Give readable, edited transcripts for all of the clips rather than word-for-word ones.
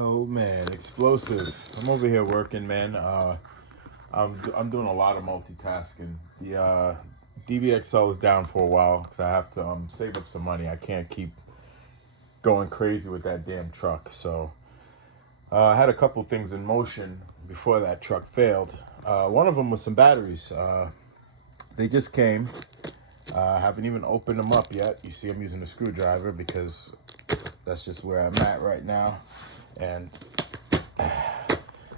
Oh man, explosive. I'm over here working, man. I'm doing a lot of multitasking. The DBXL was down for a while because I have to save up some money. I can't keep going crazy with that damn truck. So I had a couple things in motion before that truck failed. One of them was some batteries. They just came. I haven't even opened them up yet. You see, I'm using a screwdriver because that's just where I'm at right now. And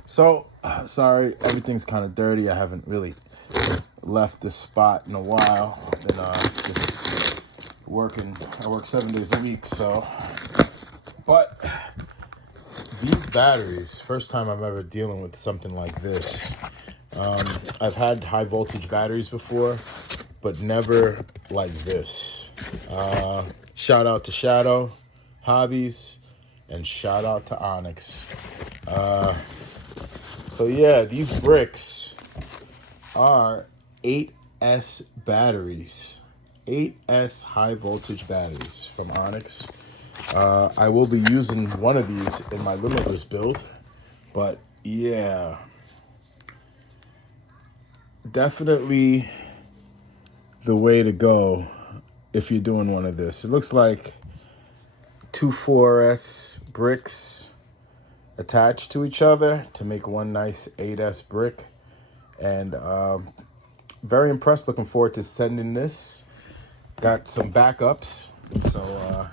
so, sorry, everything's kind of dirty. I haven't really left this spot in a while. I've been just working. I work 7 days a week, so. But these batteries, first time I'm ever dealing with something like this. I've had high voltage batteries before, but never like this. Shout out to Shadow Hobbies and shout out to ONYX. So yeah, these bricks are 8S batteries. 8S high voltage batteries from ONYX. I will be using one of these in my limitless build, but yeah, definitely the way to go if you're doing one of this. It looks like two 4S bricks attached to each other to make one nice 8S brick. And very impressed. Looking forward to sending this. Got some backups. So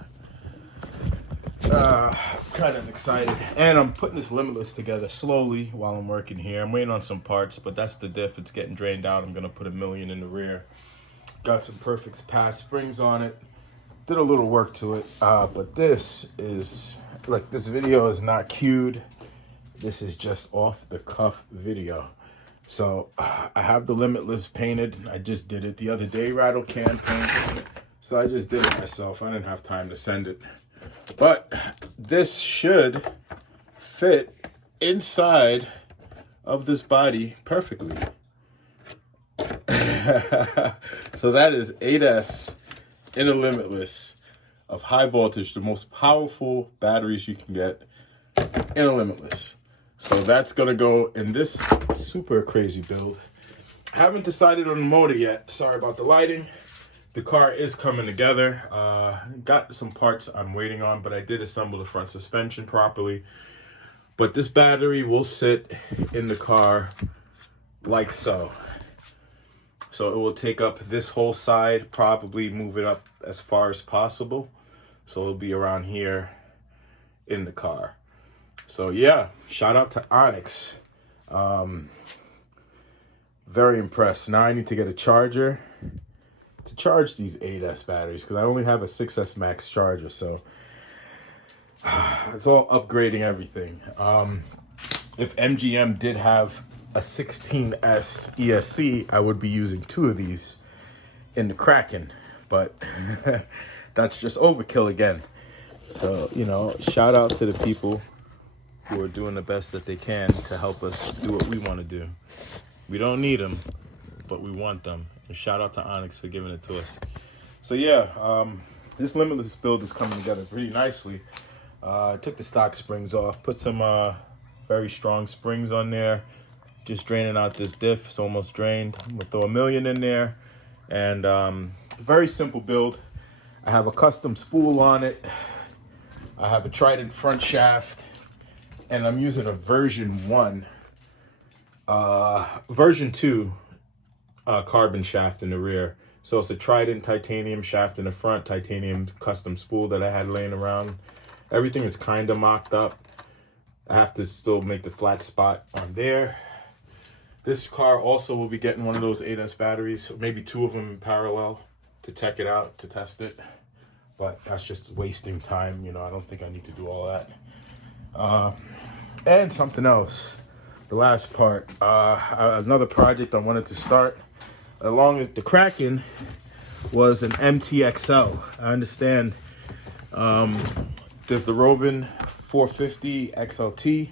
kind of excited. And I'm putting this limitless together slowly while I'm working here. I'm waiting on some parts, but that's the diff. It's getting drained out. I'm going to put $1 million in the rear. Got some perfect pass springs on it. Did a little work to it. But this is, like, this video is not cued. This is just off the cuff video. So I have the limitless painted. I just did it the other day, rattle can paint. So I just did it myself. I didn't have time to send it. But this should fit inside of this body perfectly. So that is 8S in a limitless of high voltage, the most powerful batteries you can get in a limitless. So that's gonna go in this super crazy build. I haven't decided on the motor yet. Sorry about the lighting. The car is coming together. Got some parts I'm waiting on, but I did assemble the front suspension properly. But this battery will sit in the car like so. So it will take up this whole side, probably move it up as far as possible. So it'll be around here in the car. So yeah, shout out to ONYX. Very impressed. Now I need to get a charger to charge these 8S batteries because I only have a 6S Max charger. So it's all upgrading everything. If MGM did have a 16S ESC, I would be using 2 of these in the Kraken, but that's just overkill again. So, you know, shout out to the people who are doing the best that they can to help us do what we want to do. We don't need them, but we want them. And shout out to ONYX for giving it to us. So yeah, this limitless build is coming together pretty nicely. Took the stock springs off, put some very strong springs on there. Just draining out this diff. It's almost drained. I'm gonna throw $1 million in there. And very simple build. I have a custom spool on it. I have a Trident front shaft. And I'm using a version 2 carbon shaft in the rear. So it's a Trident titanium shaft in the front, titanium custom spool that I had laying around. Everything is kind of mocked up. I have to still make the flat spot on there. This car also will be getting one of those 8S batteries, maybe 2 of them in parallel to check it out, to test it. But that's just wasting time. You know, I don't think I need to do all that. And something else, the last part, another project I wanted to start along with the Kraken was an MTXL. I understand there's the Rovin 450 XLT,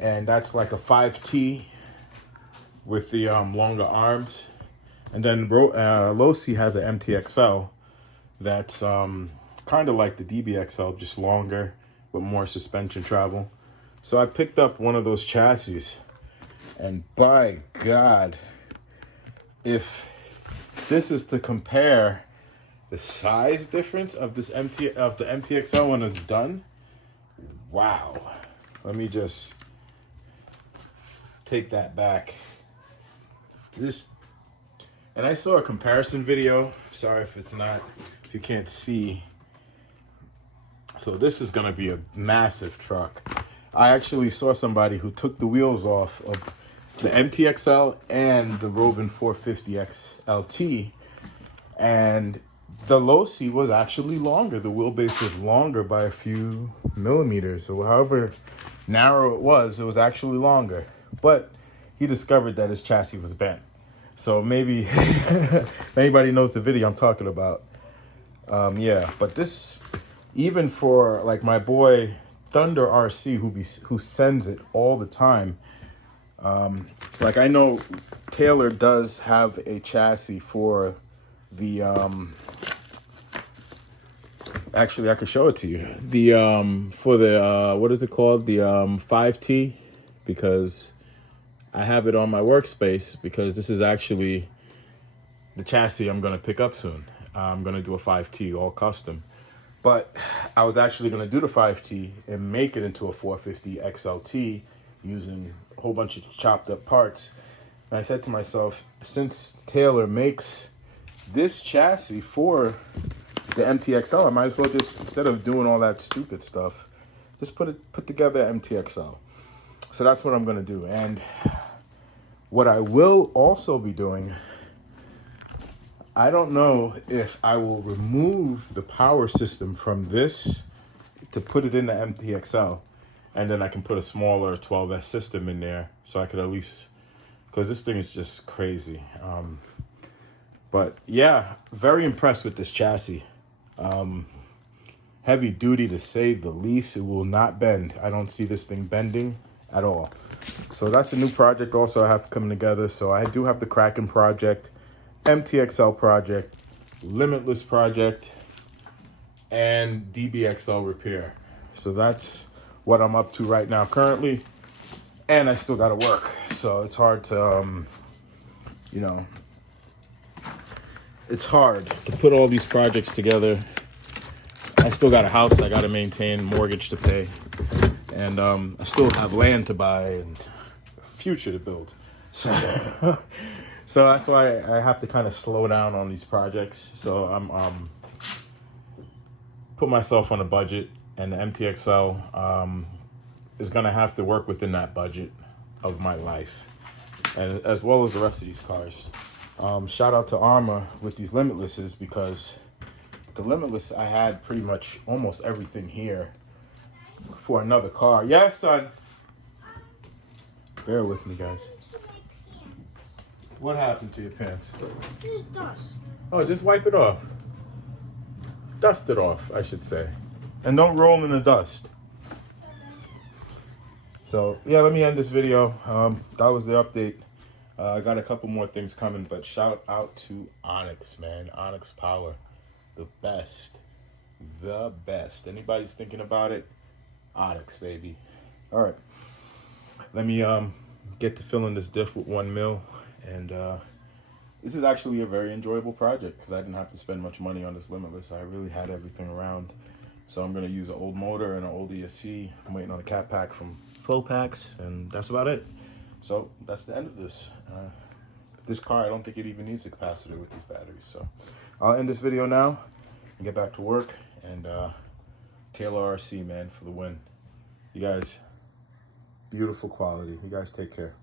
and that's like a 5T with the longer arms. And then Losi has an MTXL that's kind of like the DBXL, just longer, but more suspension travel. So I picked up one of those chassis, and by God, if this is to compare the size difference of the MTXL when it's done, wow. Let me just take that back. This, and I saw a comparison video. Sorry if you can't see. So this is gonna be a massive truck. I actually saw somebody who took the wheels off of the MTXL and the Rovin 450X LT, and the low C was actually longer. The wheelbase was longer by a few millimeters, or however narrow it was actually longer. But he discovered that his chassis was bent. So maybe if anybody knows the video I'm talking about. Yeah, but this, even for like my boy Thunder RC who sends it all the time. Like I know Taylor does have a chassis for the actually I could show it to you. The for the what is it called? The 5T, because I have it on my workspace, because this is actually the chassis I'm gonna pick up soon. I'm gonna do a 5T all custom. But I was actually gonna do the 5T and make it into a 450 XLT using a whole bunch of chopped up parts. And I said to myself, since Taylor makes this chassis for the MTXL, I might as well just, instead of doing all that stupid stuff, just put together MTXL. So that's what I'm gonna do. And what I will also be doing, I don't know if I will remove the power system from this to put it in the MTXL, and then I can put a smaller 12S system in there, so I could at least, because this thing is just crazy. But yeah, very impressed with this chassis. Heavy duty to say the least. It will not bend. I don't see this thing bending at all. So that's a new project also I have coming together. So I do have the Kraken project, MTXL project, Limitless project, and DBXL repair. So that's what I'm up to right now currently. And I still got to work. So it's hard to, you know, it's hard to put all these projects together. I still got a house I got to maintain, mortgage to pay. And I still have land to buy and a future to build. So, so that's why I have to kind of slow down on these projects. So I'm put myself on a budget, and the MTXL is going to have to work within that budget of my life, and as well as the rest of these cars. Shout out to Arma with these Limitlesses, because the Limitless, I had pretty much almost everything here for another car. Yes, son. Bear with me, guys. What happened to your pants? There's dust. Oh, just wipe it off. Dust it off, I should say. And don't roll in the dust. So, yeah, let me end this video. That was the update. I got a couple more things coming, but shout out to ONYX, man. ONYX Power. The best. The best. Anybody's thinking about it? ONYX, baby. All right. Let me get to filling this diff with 1 mil. And this is actually a very enjoyable project, because I didn't have to spend much money on this Limitless. I really had everything around. So I'm going to use an old motor and an old ESC. I'm waiting on a cat pack from Flowpacks, and that's about it. So that's the end of this. This car, I don't think it even needs a capacitor with these batteries. So I'll end this video now and get back to work. And Taylor RC, man, for the win. You guys, beautiful quality. You guys take care.